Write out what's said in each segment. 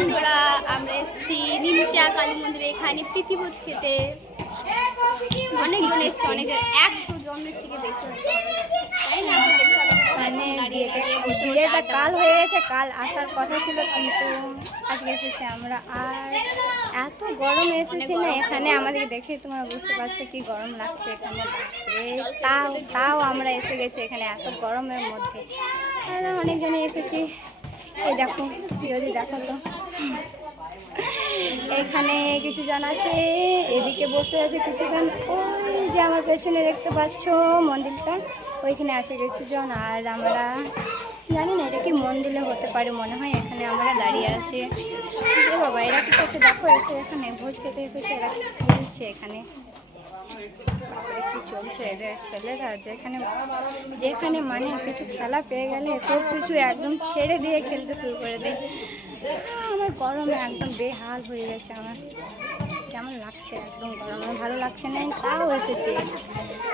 বন্ধুরা, আমরা এসেছি নিমচা কালী মন্দিরে। এখানে প্রীতিভোজ খেতে অনেকজন এসছে, অনেকজন 100 জনের থেকে বেশি হচ্ছে, তাই না? তো দেখতে হবে মানে বিয়েটা কাল হয়ে গেছে, কাল আসার কথা ছিল কিন্তু আজকে এসেছি আমরা। আর এত গরম এসেছি না এখানে, আমাদেরকে দেখে তোমরা বুঝতে পারছো কি গরম লাগছে এখানে। তাও আমরা এসে গেছি এখানে এত গরমের মধ্যে। অনেকজনে এসেছি। এই দেখো, যদি দেখো তো এখানে কিছু জন আছে, এদিকে বসে আছে কিছুজন। ওই যে আমার পেছনে দেখতে পাচ্ছ মন্দিরটা, ওইখানে আছে কিছু জন। আর আমরা জানি না এটা কি মন্দিরে হতে পারে, মনে হয় এখানে আমরা দাঁড়িয়ে আছি। এ বাবা, এরা কি করছে দেখো, এখানে ভোজ খেতে এসেছে, এরা কি চলছে এখানে, কি চলছে এদের ছেলেরা। যেখানে মানে কিছু খেলা পেয়ে গেলে সব কিছু একদম ছেড়ে দিয়ে খেলতে শুরু করে দেয়। আমার গরমে একদম বেহাল হয়ে গেছে, আমার কেমন লাগছে, একদম গরমে ভালো লাগছে না। তাও এসেছে,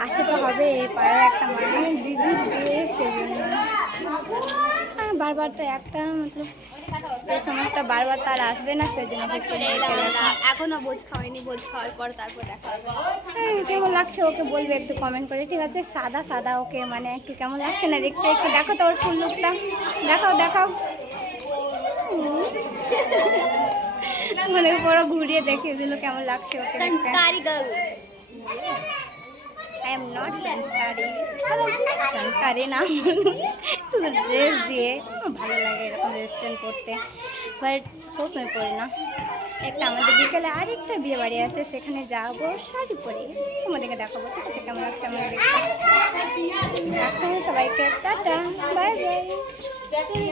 আসতে তো হবে, পাড়ার একটা মানে দিদি দিয়ে সেজন্য। বারবার তো একটা মতলব এই সময়টা বারবার তার আসবে না, সেজন্য এখনো ভোজ খাওয়াইনি, ভোজ খাওয়ার পর তারপর দেখা হবে। কেমন লাগছে ওকে বলবে একটু কমেন্ট করে, ঠিক আছে? সাদা সাদা ওকে মানে একটু কেমন লাগছে না দেখতে, একটু দেখো তো ওর ফুল লুকটা, দেখাও মানে বড় ঘুরিয়ে দেখিয়ে দিল কেমন লাগছে ওকে। সংস্কারি গার্ল। I am not সংস্কারি না, শুধু ড্রেস দিয়ে ভালো লাগে এরকম রেস্টুরেন্ট করতে, বাট সবসময় পরি না। একটা আমাদের বিকেলে আরেকটা বিয়ে বাড়ি আছে, সেখানে যাবো শাড়ি পরে, তোমাদেরকে দেখাবো, ঠিক আছে? কেমন লাগছে আমাদের দেখতে। এখন সবাইকে টাটা, বাই বাই।